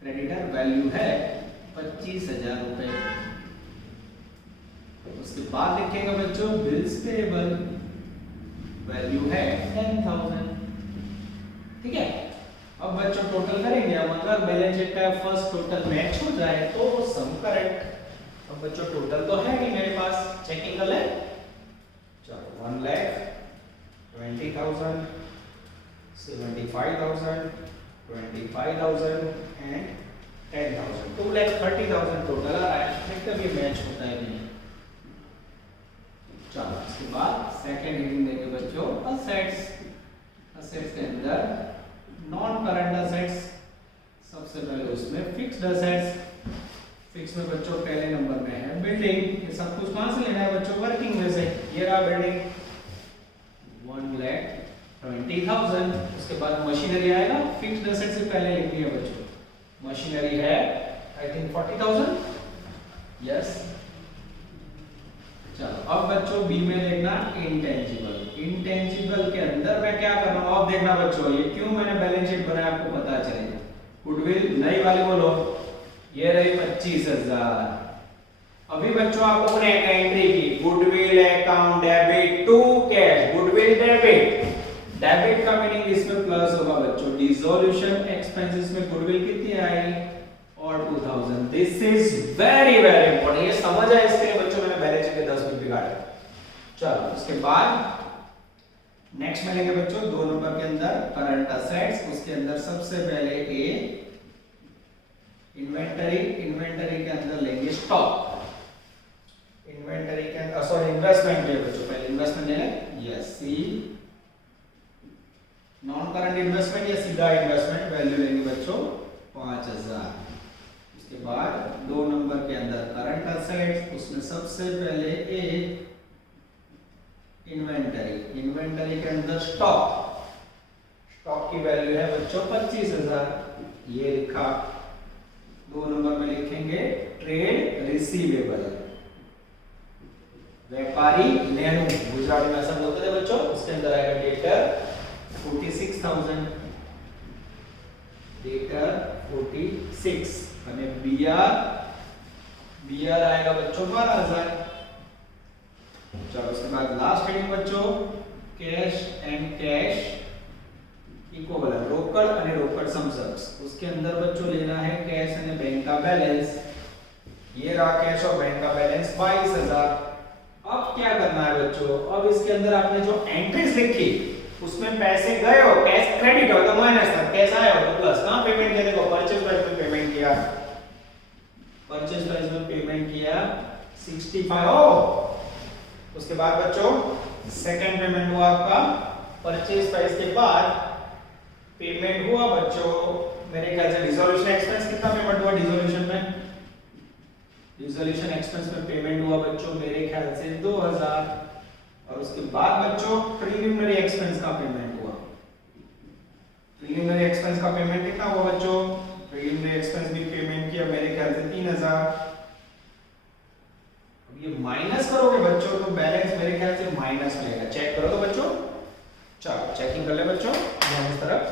क्रेडिटर, वैल्यू है 25,000 रुपए। उसके बाद लिखेंगे बच्चों बिल्स पेएबल, वैल्यू है 10,000, ठीक है। अब बच्चों टोटल करेंगे, अब अगर बैलेंस शीट का फर्स्ट टोटल मैच हो जाए तो सम करेक्ट। अब बच्चों टोटल तो है नहीं मेरे पास, चेकिंग कर ले। चलो 1,20,000, 75,000, 25,000 एंड 10,000, 2,30,000 टोटल आ रहा है। देखते हैं मैच होता है नहीं। चलो इसके बाद सेकंड हेडिंग देंगे बच्चों असेट्स। असेट्स के अंदर नॉन करंट असेट्स, सबसे पहले उसमें फिक्स्ड असेट्स। फिक्स में बच्चों पहले नंबर में है बिल्डिंग, ये सब कुछ कहां से लेना है बच्चों, वर्किंग में से, ये रहा बिल्डिंग 1,20,000। उसके बाद मशीनरी आएगा, फिक्स्ड असेट से पहले लिखनी है बच्चों, मशीनरी है आई थिंक 40,000, यस। चलो अब बच्चों बी में देखना इंटेंजिबल। इंटेंजिबल के अंदर मैं क्या कर रहा हूं, अब देखना बच्चों, ये क्यों मैंने बैलेंस शीट बनाया आपको पता चलेगा। गुडविल नई वाली बोलो, ये रही 25,000। अभी बच्चों आपको ने एक एंट्री की, goodwill account debit to cash, goodwill debit. Debit का मीनिंग इसमें प्लस होगा बच्चों, डिसोल्यूशन एक्सपेंसेस में गुडविल कितनी आई, और 2,000। This is very very important, ये समझ आए, इसके लिए बच्चों मैंने बैलेंस शीट के 10 मिनट बिगाड़े। चलो उसके बाद नेक्स्ट में लेंगे बच्चों 2 नंबर के अंदर करंट असेट्स। उसके अंदर सबसे पहले ए इन्वेंटरी, इन्वेंटरी के अंदर लेंगे स्टॉक। इन्वेंटरी के अंदर सॉरी इन्वेस्टमेंट ले बच्चों, पहले इन्वेस्टमेंट ले लें, यस सी नॉन करंट इन्वेस्टमेंट या सीधा इन्वेस्टमेंट, वैल्यू लेंगे बच्चों 5,000। उसके बाद 2 नंबर के अंदर करंट असेट्स, उसमें सबसे पहले ए इन्वेंटरी, इन्वेंटरी के अंदर स्टॉक, स्टॉक की वैल्यू है बच्चों 25,000, ये लिखा। 2 नंबर में लिखेंगे ट्रेड रिसीवेबल, व्यापारी लेनु, गुजराती में ऐसा बोलते थे बच्चों। उसके अंदर आएगा डेटर 46,000, डेटर 46, અને बीआर आएगा बच्चों 12,000। चलो उसके बाद लास्ट हेडिंग बच्चों कैश एंड कैश इक्विवेलेंट, रोकड़ और रोकड़ समकक्ष। उसके अंदर बच्चों लेना है कैश और बैंक का बैलेंस, ये रहा कैश और बैंक का बैलेंस 22,000। अब क्या करना है बच्चों, अब इसके अंदर आपने जो एंट्रीज लिखी उसमें पैसे गए हो, कैश क्रेडिट हो तो माइनस था, कैश आया हो तो प्लस। कहां पेमेंट किया, देखो परचेज प्राइस में पेमेंट किया, परचेज प्राइस में पेमेंट किया 65 हो। उसके बाद बच्चों सेकंड पेमेंट हुआ आपका परचेज प्राइस के बाद पेमेंट हुआ बच्चों मेरे ख्याल से डिसोल्यूशन एक्सपेंस, कितना पेमेंट हुआ डिसोल्यूशन में, डिसोल्यूशन एक्सपेंस में पेमेंट हुआ बच्चों मेरे फिर 2000 और उसके बाद बच्चों प्रीलिमिनरी एक्सपेंस का पेमेंट हुआ। प्रीलिमिनरी एक्सपेंस का पेमेंट कितना हुआ बच्चों? प्रीलिमिनरी एक्सपेंस भी पेमेंट किया मेरे ख्याल से 3000। अब ये माइनस करोगे बच्चों तो बैलेंस मेरे ख्याल से माइनस में आएगा। चेक करो तो बच्चों, चलो चेकिंग कर ले बच्चों ध्यान इस तरफ।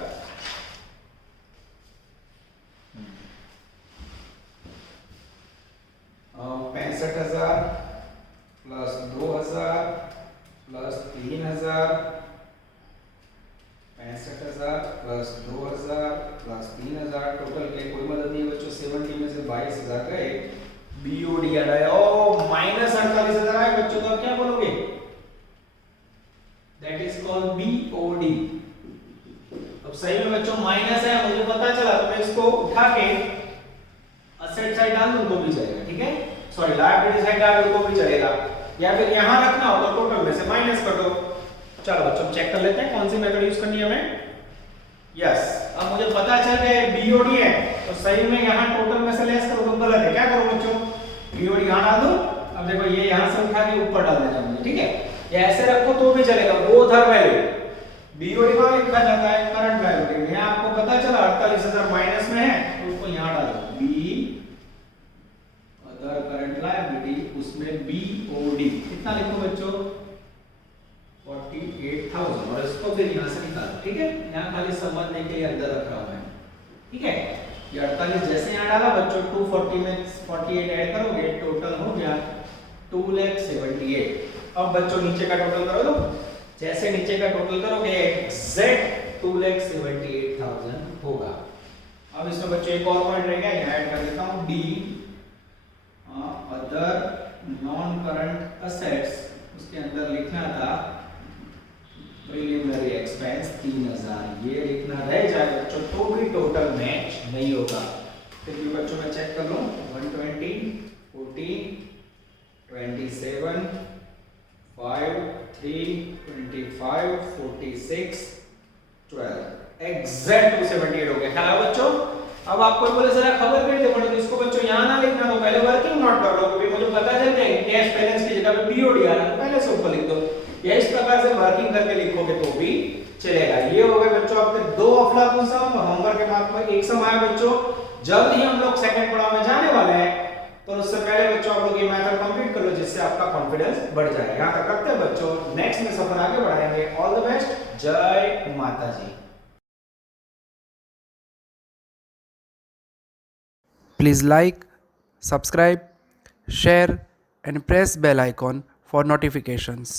65,000 plus 2,000 plus 3,000, 65,000 plus 2,000 plus 3,000 total के कोई मदद नहीं है बच्चों। 70 में से 22,000 गए, बीओडी आ रहा है ओ माइनस 48,000 आए बच्चों। तो आप क्या बोलोगे? That is called BOD. अब सही में बच्चों माइनस है मुझे पता चला तो मैं इसको उठा के असेट साइड डाल दूं तो भी चलेगा, ठीक है। सॉरी लायबिलिटी साइड डाल दूं तो भी चलेगा, या फिर यहां रखना हो तो टोटल में से माइनस कर दो। चलो बच्चों चेक कर लेते हैं कौन सी मेथड यूज करनी है हमें। यस अब मुझे पता चल गया बीओडी है तो सही में यहां टोटल में से लेस करो तो गलत है। क्या करो बच्चों? बीओडी यहां डाल दो। अब देखो ये यहां से उठा के ऊपर डाल देना मुझे, ठीक है। या ऐसे रखो तो भी चलेगा, बोथ आर वैलिड। बीओडी का लिखा जाता है करंट वैल्यू। यहां आपको पता चला 48,000 माइनस में है तो उसको यहां डालो बी अदर करंट लायबिलिटी, उसमें बीओडी कितना लिखो बच्चों? 48,000 और इसको फिर यहां से निकालो, ठीक है। यहां खाली समझने के लिए अंदर रख रहा हूं मैं, ठीक है। ये 48 जैसे यहां डाला बच्चों 240 में 48 ऐड करोगे टोटल हो गया 2,78,000। अब बच्चों नीचे का टोटल करो तो जैसे नीचे का टोटल करोगे एग्जैक्ट 2,78,000 होगा। अब इसमें बच्चों एक और पॉइंट रह गया, यहां ऐड कर देता हूं D other non current assets. उसके अंदर लिखना था प्रीलिमिनरी एक्सपेंस 3,000, ये लिखना रह जाए बच्चों तो भी टोटल मैच नहीं होगा। फिर भी बच्चों मैं चेक कर लूं 120 14 27 5 3 25 46 12 एग्जैक्ट 278 हो गया। ख्याल है बच्चों? अब आपको बोले जरा खबर कर दे तो इसको बच्चों यहां ना लिखना, तो पहले वर्किंग नोट कर लो क्योंकि मुझे पता चल गया कैश बैलेंस की जगह पे बीओडी आ रहा है तो पहले से ऊपर लिख दो। या इस प्रकार से वर्किंग करके लिखोगे तो भी चलेगा। ये हो गए बच्चों आपके दो अफलातून सम। होमवर्क के बाद में एक सम आया बच्चों, जल्द ही हम लोग सेकंड पड़ाव में जाने वाले हैं तो उससे पहले बच्चों आप लोग ये मेथड कंप्लीट कर लो जिससे आपका कॉन्फिडेंस बढ़ जाए। यहां तक रखते हैं बच्चों, नेक्स्ट में सफर आगे बढ़ाएंगे। ऑल द बेस्ट, जय माता जी। Please like, subscribe, share and press bell icon for notifications.